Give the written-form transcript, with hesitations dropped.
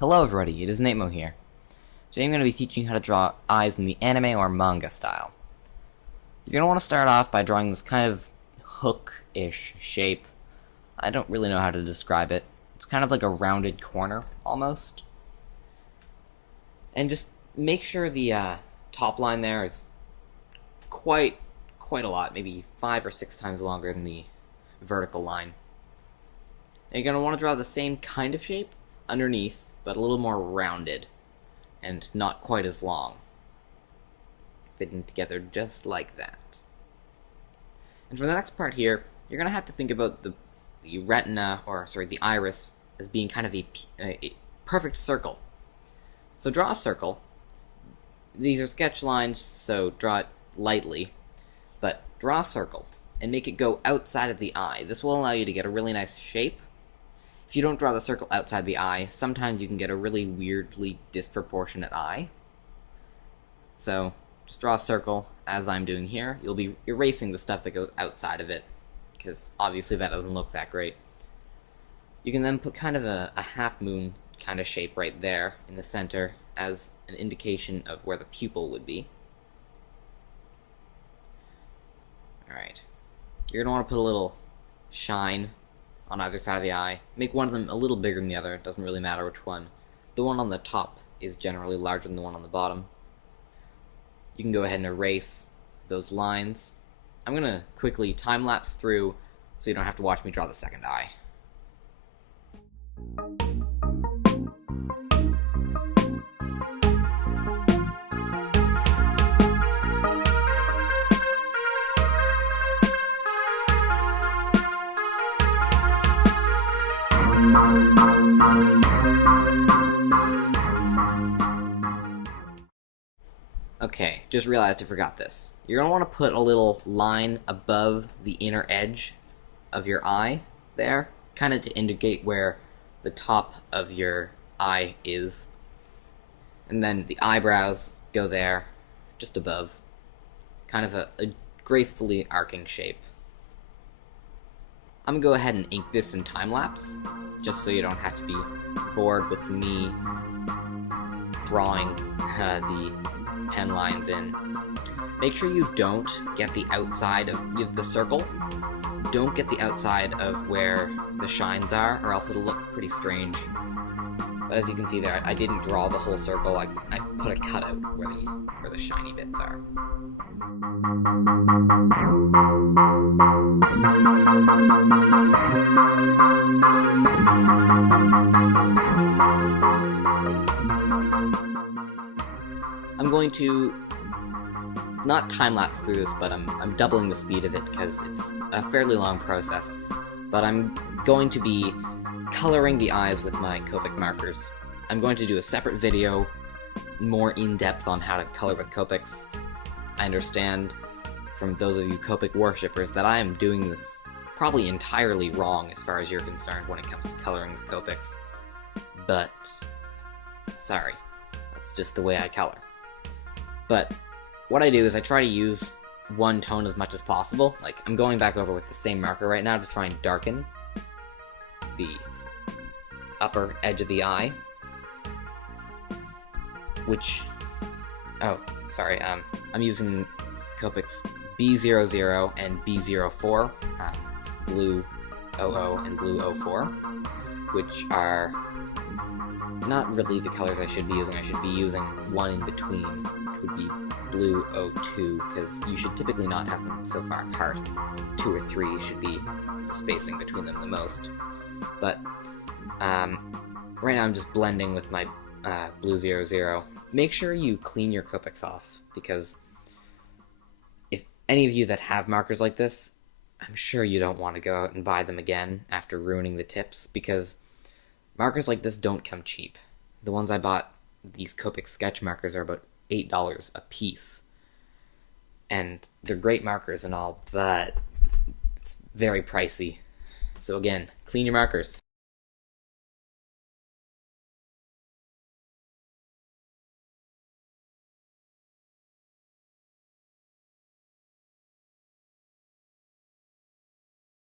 Hello everybody, it is Natemo here. Today I'm going to be teaching you how to draw eyes in the anime or manga style. You're going to want to start off by drawing this kind of hook-ish shape. I don't really know how to describe it. It's kind of like a rounded corner, almost. And just make sure the top line there is quite a lot, maybe 5 or 6 times longer than the vertical line. And you're going to want to draw the same kind of shape underneath, but a little more rounded and not quite as long, fitting together just like that. And for the next part here, you're going to have to think about the retina, or sorry, the iris, as being kind of a perfect circle. So draw a circle. These are sketch lines, so draw it lightly, but draw a circle and make it go outside of the eye. This will allow you to get a really nice shape. If you don't draw the circle outside the eye, sometimes you can get a really weirdly disproportionate eye. So just draw a circle, as I'm doing here. You'll be erasing the stuff that goes outside of it, because obviously that doesn't look that great. You can then put kind of a half moon kind of shape right there in the center as an indication of where the pupil would be. Alright. You're going to want to put a little shine on either side of the eye. Make one of them a little bigger than the other. It doesn't really matter which one. The one on the top is generally larger than the one on the bottom. You can go ahead and erase those lines. I'm going to quickly time-lapse through so you don't have to watch me draw the second eye. Okay, just realized I forgot this. You're going to want to put a little line above the inner edge of your eye there, kind of to indicate where the top of your eye is. And then the eyebrows go there, just above. Kind of a gracefully arcing shape. I'm going to go ahead and ink this in time-lapse, just so you don't have to be bored with me drawing the pen lines in. Make sure you don't get the outside of the circle. Don't get the outside of where the shines are, or else it'll look pretty strange. But as you can see there, I didn't draw the whole circle. I put a cutout where the shiny bits are. I'm going to not time-lapse through this, but I'm doubling the speed of it because it's a fairly long process. But I'm going to be coloring the eyes with my Copic markers. I'm going to do a separate video, more in-depth on how to color with Copics. I understand from those of you Copic worshippers that I am doing this probably entirely wrong as far as you're concerned when it comes to coloring with Copics. But, sorry, that's just the way I color. But what I do is I try to use one tone as much as possible. Like, I'm going back over with the same marker right now to try and darken the upper edge of the eye. Which, oh, sorry, I'm using Copic's B00 and B04, blue 00 and blue 04, which are not really the colors I should be using. I should be using one in between, which would be blue 02, because you should typically not have them so far apart. 2 or 3 should be spacing between them the most. But right now I'm just blending with my blue 00. Make sure you clean your Copics off, because if any of you that have markers like this, I'm sure you don't want to go out and buy them again after ruining the tips, because markers like this don't come cheap. The ones I bought, these Copic sketch markers, are about $8 a piece. And they're great markers and all, but it's very pricey. So again, clean your markers.